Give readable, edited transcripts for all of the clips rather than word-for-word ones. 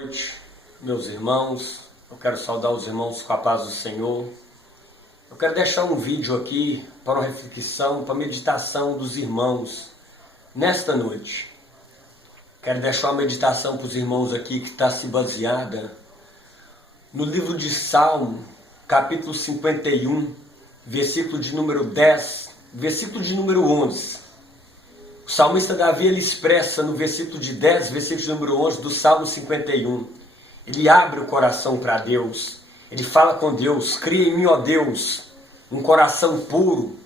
Boa noite, meus irmãos. Eu quero saudar os irmãos com a paz do Senhor. Eu quero deixar um vídeo aqui para uma reflexão, para a meditação dos irmãos nesta noite. Quero deixar uma meditação para os irmãos aqui que está se baseada no livro de Salmo, capítulo 51, versículo de número 10, versículo de número 11. O salmista Davi, ele expressa no versículo de 10, versículo de número 11 do Salmo 51. Ele abre o coração para Deus. Ele fala com Deus: cria em mim, ó Deus, um coração puro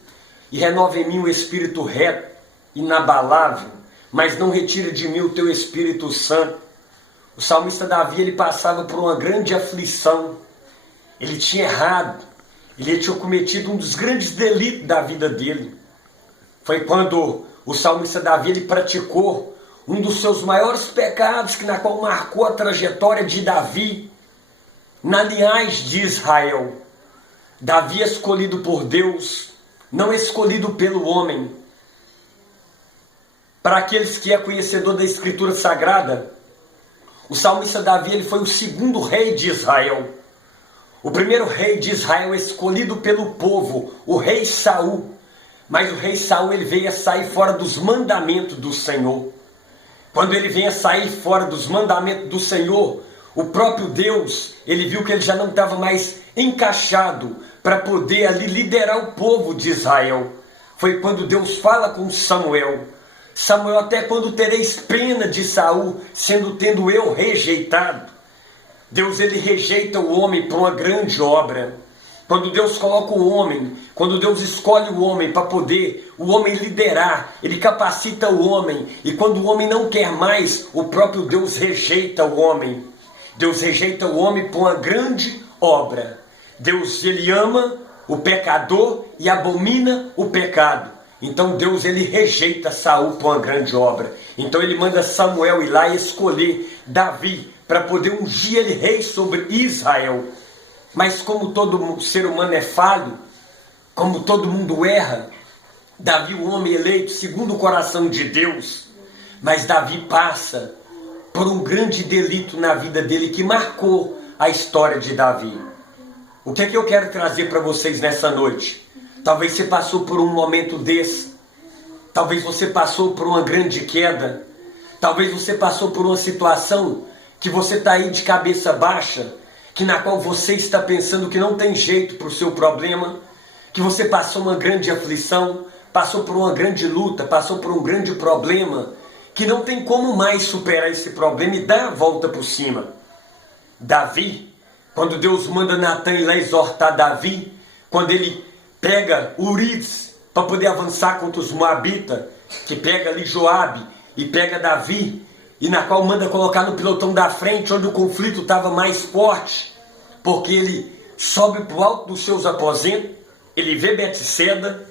e renova em mim um espírito reto, inabalável, mas não retire de mim o teu Espírito Santo. O salmista Davi, ele passava por uma grande aflição. Ele tinha errado. Ele tinha cometido um dos grandes delitos da vida dele. Foi quando o salmista Davi, ele praticou um dos seus maiores pecados, na qual marcou a trajetória de Davi na linhagem de Israel. Davi escolhido por Deus, não escolhido pelo homem. Para aqueles que é conhecedor da Escritura Sagrada, o salmista Davi, ele foi o segundo rei de Israel. O primeiro rei de Israel escolhido pelo povo, o rei Saul. Mas o rei Saul, ele veio a sair fora dos mandamentos do Senhor. Quando ele veio a sair fora dos mandamentos do Senhor, o próprio Deus, ele viu que ele já não estava mais encaixado para poder ali liderar o povo de Israel. Foi quando Deus fala com Samuel: Samuel, até quando tereis pena de Saul, tendo eu rejeitado? Deus, ele rejeita o homem para uma grande obra. Quando Deus coloca o homem, quando Deus escolhe o homem para poder o homem liderar, ele capacita o homem. E quando o homem não quer mais, o próprio Deus rejeita o homem. Deus rejeita o homem por uma grande obra. Deus, ele ama o pecador e abomina o pecado. Então Deus, ele rejeita Saul por uma grande obra. Então ele manda Samuel ir lá e escolher Davi para poder ungir ele rei sobre Israel. Mas como todo ser humano é falho, como todo mundo erra, Davi, o homem eleito segundo o coração de Deus, mas Davi passa por um grande delito na vida dele que marcou a história de Davi. O que é que eu quero trazer para vocês nessa noite? Talvez você passou por um momento desse, talvez você passou por uma grande queda, talvez você passou por uma situação que você está aí de cabeça baixa, que na qual você está pensando que não tem jeito para o seu problema, que você passou uma grande aflição, passou por uma grande luta, passou por um grande problema, que não tem como mais superar esse problema e dar a volta por cima. Davi, quando Deus manda Natan ir lá exortar Davi, quando ele pega Urias para poder avançar contra os Moabitas, que pega ali Joabe e pega Davi, e na qual manda colocar no pelotão da frente, onde o conflito estava mais forte, porque ele sobe para o alto dos seus aposentos, ele vê Betseba,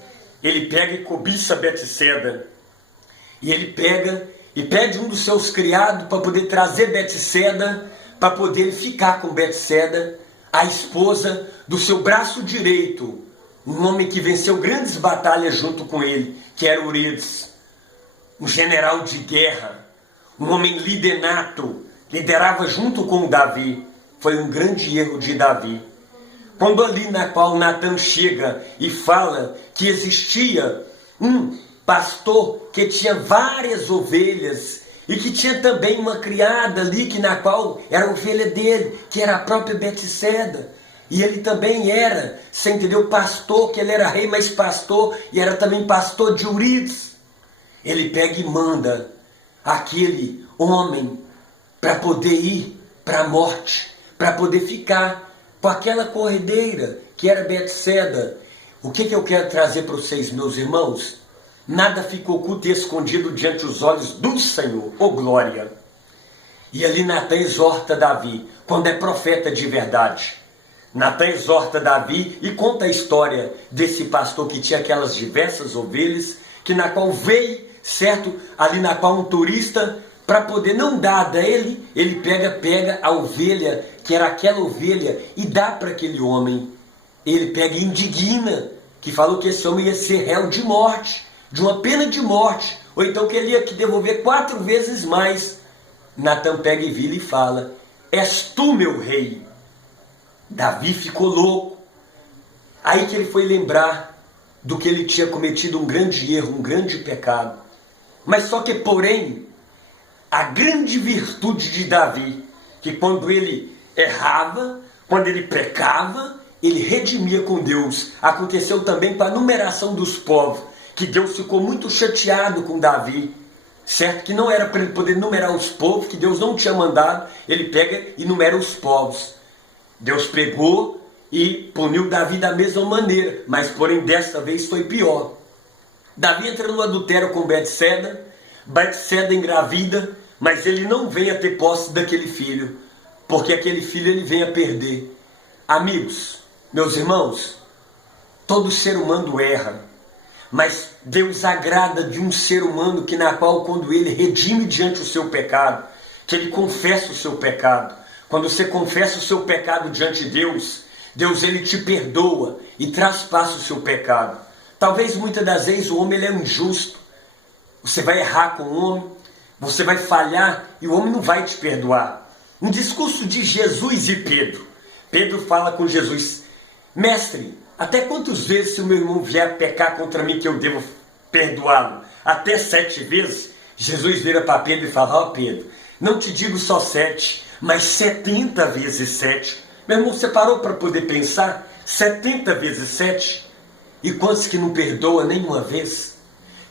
ele pega e cobiça Betseba, e ele pega e pede um dos seus criados para poder trazer Betseba, para poder ficar com Betseba, a esposa do seu braço direito, um homem que venceu grandes batalhas junto com ele, que era Urias, um general de guerra, um homem líder nato, liderava junto com Davi. Foi um grande erro de Davi. Quando ali na qual Natan chega e fala que existia um pastor que tinha várias ovelhas e que tinha também uma criada ali que na qual era a ovelha dele, que era a própria Betseba. E ele também era, você entendeu, pastor, que ele era rei, mas pastor, e era também pastor de Urias. Ele pega e manda aquele homem para poder ir para a morte, para poder ficar com aquela corredeira que era Betseba. O que eu quero trazer para vocês, meus irmãos? Nada fica oculto e escondido diante dos olhos do Senhor, ô glória. E ali Natan exorta Davi, quando é profeta de verdade. Natan exorta Davi e conta a história desse pastor que tinha aquelas diversas ovelhas, que na qual veio, certo, ali na qual um turista, para poder não dar a ele, ele pega a ovelha, que era aquela ovelha, e dá para aquele homem. Ele pega e indigna, que falou que esse homem ia ser réu de morte, de uma pena de morte, ou então que ele ia que devolver 4 vezes mais. Natan pega e vira e fala: és tu meu rei. Davi ficou louco. Aí que ele foi lembrar do que ele tinha cometido um grande erro, um grande pecado. Mas só que, porém, a grande virtude de Davi, que quando ele errava, quando ele pecava, ele redimia com Deus. Aconteceu também com a numeração dos povos, que Deus ficou muito chateado com Davi. Certo que não era para ele poder numerar os povos, que Deus não tinha mandado, ele pega e numera os povos. Deus pegou e puniu Davi da mesma maneira, mas porém desta vez foi pior. Davi entra no adultério com Betseba, Betseba engravida, mas ele não vem a ter posse daquele filho, porque aquele filho ele vem a perder. Amigos, meus irmãos, todo ser humano erra, mas Deus agrada de um ser humano que na qual quando ele redime diante do seu pecado, que ele confessa o seu pecado. Quando você confessa o seu pecado diante de Deus, Deus ele te perdoa e traspassa o seu pecado. Talvez muitas das vezes o homem ele é injusto. Você vai errar com o homem, você vai falhar e o homem não vai te perdoar. Um discurso de Jesus e Pedro. Pedro fala com Jesus: mestre, até quantas vezes se o meu irmão vier pecar contra mim que eu devo perdoá-lo? Até 7 vezes? Jesus vira para Pedro e fala: ó Pedro, não te digo só 7, mas 70 vezes 7. Meu irmão, você parou para poder pensar? 70 vezes 7? E quantos que não perdoa nenhuma vez?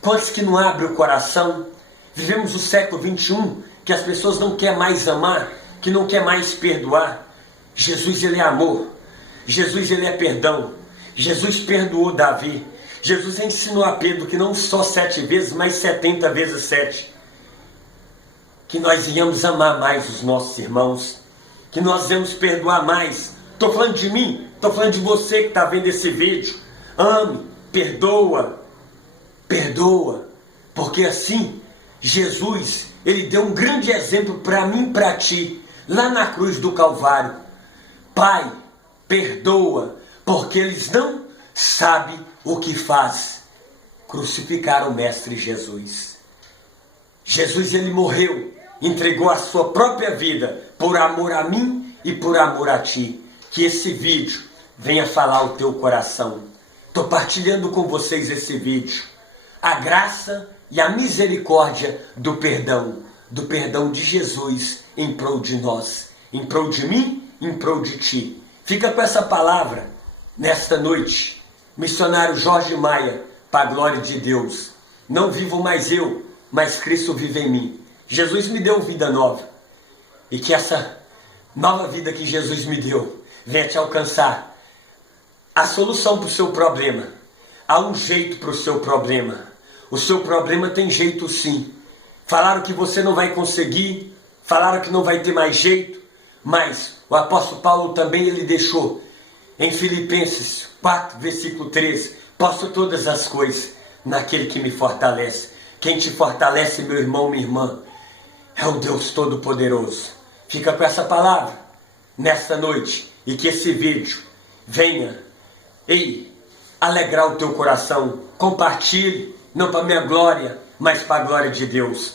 Quantos que não abrem o coração? Vivemos o século 21, que as pessoas não querem mais amar, que não querem mais perdoar. Jesus ele é amor, Jesus ele é perdão. Jesus perdoou Davi. Jesus ensinou a Pedro que não só 7 vezes, mas 70 vezes 7. Que nós íamos amar mais os nossos irmãos, que nós íamos perdoar mais. Estou falando de mim, estou falando de você que está vendo esse vídeo. Ame, perdoa, perdoa, porque assim Jesus ele deu um grande exemplo para mim e para ti, lá na cruz do Calvário. Pai, perdoa, porque eles não sabem o que faz. Crucificaram o Mestre Jesus. Jesus ele morreu, entregou a sua própria vida por amor a mim e por amor a ti. Que esse vídeo venha falar o teu coração. Estou partilhando com vocês esse vídeo. A graça e a misericórdia do perdão de Jesus em prol de nós, em prol de mim, em prol de ti. Fica com essa palavra nesta noite. Missionário Jorge Maia, para a glória de Deus. Não vivo mais eu, mas Cristo vive em mim. Jesus me deu vida nova. E que essa nova vida que Jesus me deu venha te alcançar a solução para o seu problema. Há um jeito para o seu problema. O seu problema tem jeito sim. Falaram que você não vai conseguir, falaram que não vai ter mais jeito, mas o apóstolo Paulo também ele deixou em Filipenses 4, versículo 13, posso todas as coisas naquele que me fortalece. Quem te fortalece, meu irmão, minha irmã, é o Deus Todo-Poderoso. Fica com essa palavra nesta noite e que esse vídeo venha alegrar o teu coração. Compartilhe, não para minha glória, mas para a glória de Deus.